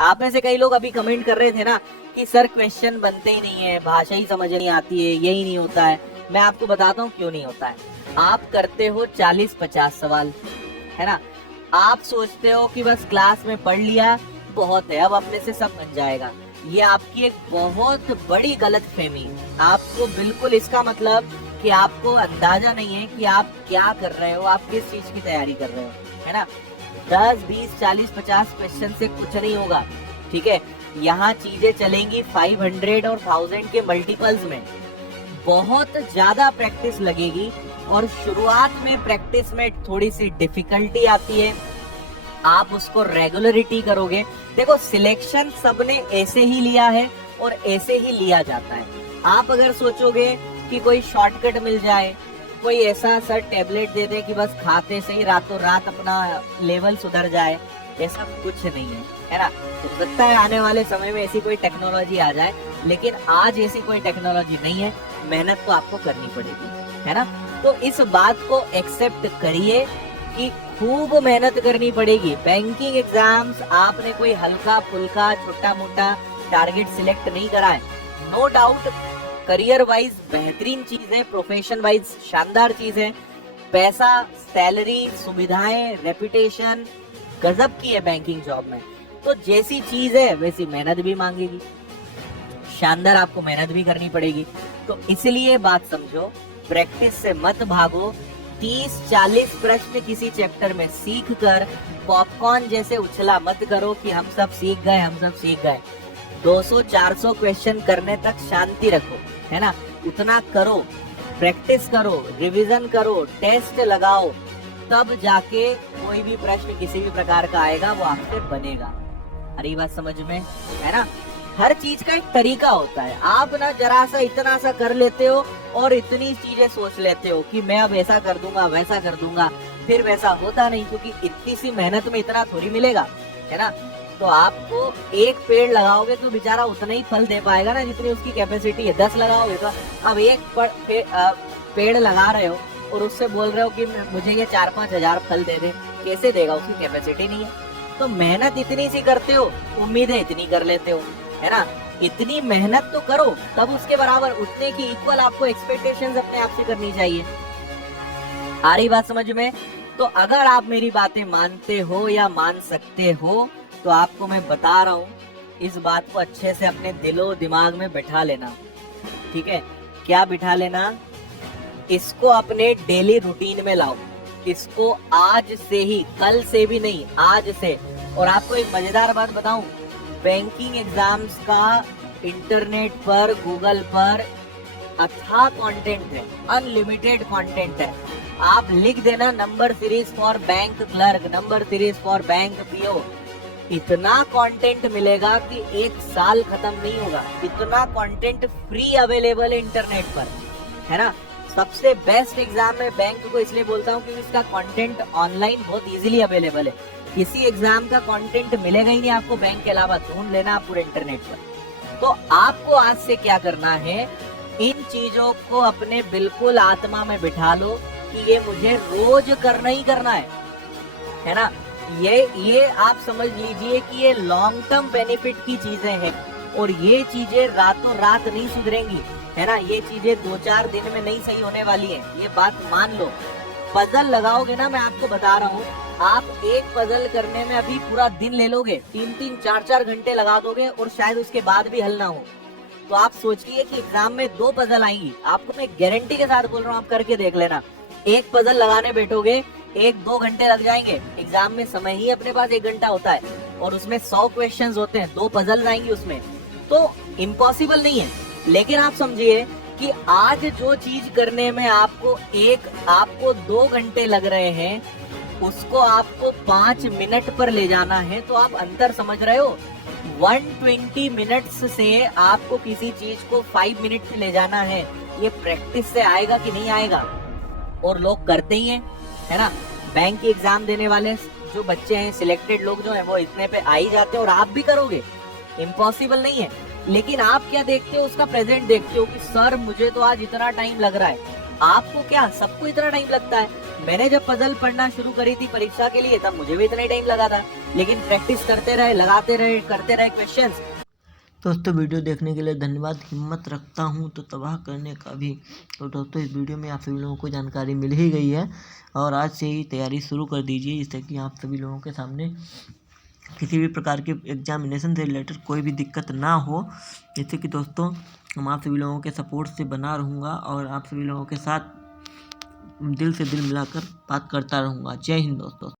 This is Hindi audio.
आप में से कई लोग अभी कमेंट कर रहे थे ना कि सर क्वेश्चन बनते ही नहीं है, भाषा ही समझ नहीं आती है, यही नहीं होता है। मैं आपको बताता हूँ क्यों नहीं होता है। आप करते हो 40-50 सवाल, है ना। आप सोचते हो कि बस क्लास में पढ़ लिया बहुत है, अब अपने से सब बन जाएगा। ये आपकी एक बहुत बड़ी गलतफहमी। आपको बिल्कुल इसका मतलब कि आपको अंदाजा नहीं है कि आप क्या कर रहे हो, आप किस चीज की तैयारी कर रहे हो, है ना। 10, 20, 40, 50 क्वेश्चन से कुछ नहीं होगा, ठीक है। यहाँ चीजें चलेंगी 500 और 1000 के मल्टीपल्स में। बहुत ज्यादा प्रैक्टिस लगेगी और शुरुआत में प्रैक्टिस में थोड़ी सी डिफिकल्टी आती है। आप उसको रेगुलरिटी करोगे। देखो, सिलेक्शन सबने ऐसे ही लिया है और ऐसे ही लिया जाता है। आप अगर सोचोगे कि कोई शॉर्टकट मिल जाए, कोई ऐसा सर टेबलेट दे दे कि बस खाते से ही रातों रात अपना लेवल सुधर जाए, ऐसा कुछ नहीं है ना। हो सकता है आने वाले समय में ऐसी कोई टेक्नोलॉजी आ जाए, लेकिन आज ऐसी कोई टेक्नोलॉजी नहीं है। मेहनत तो आपको करनी पड़ेगी, है ना। तो इस बात को एक्सेप्ट करिए कि खूब मेहनत करनी पड़ेगी। बैंकिंग एग्जाम्स आपने कोई हल्का फुल्का छोटा मोटा टारगेट सिलेक्ट नहीं करा है। नो डाउट करियर वाइज बेहतरीन चीज है, प्रोफेशन वाइज शानदार चीज है। पैसा, सैलरी, सुविधाएं, रेपुटेशन गजब की है बैंकिंग जॉब में। तो जैसी चीज है वैसी मेहनत भी मांगेगी, शानदार आपको मेहनत भी करनी पड़ेगी। तो इसलिए बात समझो, प्रैक्टिस से मत भागो। 30-40 प्रश्न किसी चैप्टर में सीख कर पॉपकॉर्न जैसे उछला मत करो कि हम सब सीख गए, हम सब सीख गए। 200-400 क्वेश्चन करने तक शांति रखो, है ना। उतना करो, प्रैक्टिस करो, रिवीजन करो, टेस्ट लगाओ, तब जाके कोई भी प्रश्न किसी भी प्रकार का आएगा वो आपसे बनेगा। अरे बात समझ में, है ना। हर चीज का एक तरीका होता है। आप ना जरा सा इतना सा कर लेते हो और इतनी चीजें सोच लेते हो कि मैं अब ऐसा कर दूंगा, वैसा कर दूंगा, फिर वैसा होता नहीं, क्योंकि इतनी सी मेहनत में इतना थोड़ी मिलेगा, है ना। तो आपको एक पेड़ लगाओगे तो बेचारा उतना ही फल दे पाएगा ना जितनी उसकी कैपेसिटी है। 10 लगाओगे तो अब एक पेड़ लगा रहे हो और उससे बोल रहे हो कि मुझे ये 4-5 हजार फल दे दे, कैसे देगा, उसकी कैपेसिटी नहीं है। तो मेहनत इतनी सी करते हो, उम्मीदें इतनी कर लेते हो, है ना। इतनी मेहनत तो करो, तब उसके बराबर उतने की इक्वल आपको एक्सपेक्टेशंस अपने आप से करनी चाहिए। आ रही बात समझ में। तो अगर आप मेरी बातें मानते हो या मान सकते हो तो आपको मैं बता रहा हूँ, इस बात को अच्छे से अपने दिलो दिमाग में बैठा लेना, ठीक है। क्या बिठा लेना? इसको अपने डेली रूटीन में लाओ। इसको आज से ही, कल से भी नहीं, आज से। और आपको एक मजेदार बात बताऊं, बैंकिंग एग्जाम्स का इंटरनेट पर, गूगल पर अथाह कंटेंट है, अनलिमिटेड कंटेंट है। आप लिख देना number series for bank clerk, number series for bank PO, इतना कंटेंट मिलेगा कि एक साल खत्म नहीं होगा। इतना कंटेंट फ्री अवेलेबल है इंटरनेट पर, है ना। सबसे बेस्ट एग्जाम में बैंक को इसलिए बोलता हूँ क्योंकि इसका कंटेंट ऑनलाइन बहुत इजीली अवेलेबल है। किसी एग्जाम का कंटेंट मिलेगा ही नहीं आपको बैंक के अलावा, ढूंढ लेना आप पूरे इंटरनेट पर। तो आपको आज से क्या करना है, इन चीजों को अपने बिल्कुल आत्मा में बिठा लो कि ये मुझे रोज करना ही करना है ना। ये आप समझ लीजिए कि ये लॉन्ग टर्म बेनिफिट की चीजें हैं और ये चीजें रातों रात नहीं सुधरेंगी, है ना। ये चीजें 2-4 दिन में नहीं सही होने वाली है, ये बात मान लो। पजल लगाओगे ना, मैं आपको बता रहा हूँ, आप एक पजल करने में अभी पूरा दिन ले लोगे, 3-3, 4-4 घंटे लगा दोगे और शायद उसके बाद भी हल ना हो। तो आप सोचिए कि एग्जाम में 2 पजल आएंगी, आपको मैं गारंटी के साथ बोल रहा हूँ, आप करके देख लेना। एक पजल लगाने बैठोगे 1-2 घंटे लग जाएंगे। एग्जाम में समय ही अपने पास 1 घंटा होता है और उसमें 100 क्वेश्चंस होते हैं, 2 पजल आएंगी उसमें, तो इम्पॉसिबल नहीं है। लेकिन आप समझिए कि आज जो चीज करने में आपको 2 घंटे लग रहे हैं, उसको आपको 5 मिनट पर ले जाना है। तो आप अंतर समझ रहे हो, 120 मिनट्स से आपको किसी चीज को 5 मिनट में ले जाना है। ये प्रैक्टिस से आएगा कि नहीं आएगा? और लोग करते ही हैं, है ना। बैंक की एग्जाम देने वाले जो बच्चे हैं, सिलेक्टेड लोग जो हैं, वो इतने पे आ ही जाते हैं और आप भी करोगे, इम्पॉसिबल नहीं है। लेकिन आप क्या देखते हो, उसका प्रेजेंट देखते हो कि सर मुझे तो आज इतना टाइम लग रहा है। आपको क्या, सबको इतना टाइम लगता है। मैंने जब पजल पढ़ना शुरू करी थी परीक्षा के लिए, तब मुझे भी इतना ही टाइम लगा था। लेकिन प्रैक्टिस करते रहे, लगाते रहे, करते रहे क्वेश्चंस। दोस्तों वीडियो देखने के लिए धन्यवाद। हिम्मत रखता हूँ तो तबाह करने का भी। तो दोस्तों इस वीडियो में आप सभी लोगों को जानकारी मिल ही गई है और आज से ही तैयारी शुरू कर दीजिए, जिससे कि आप सभी लोगों के सामने किसी भी प्रकार के एग्जामिनेशन से रिलेटेड कोई भी दिक्कत ना हो। जिससे कि दोस्तों हम आप सभी लोगों के सपोर्ट से बना रहूँगा और आप सभी लोगों के साथ दिल से दिल मिलाकर बात करता रहूँगा। जय हिंद दोस्तों।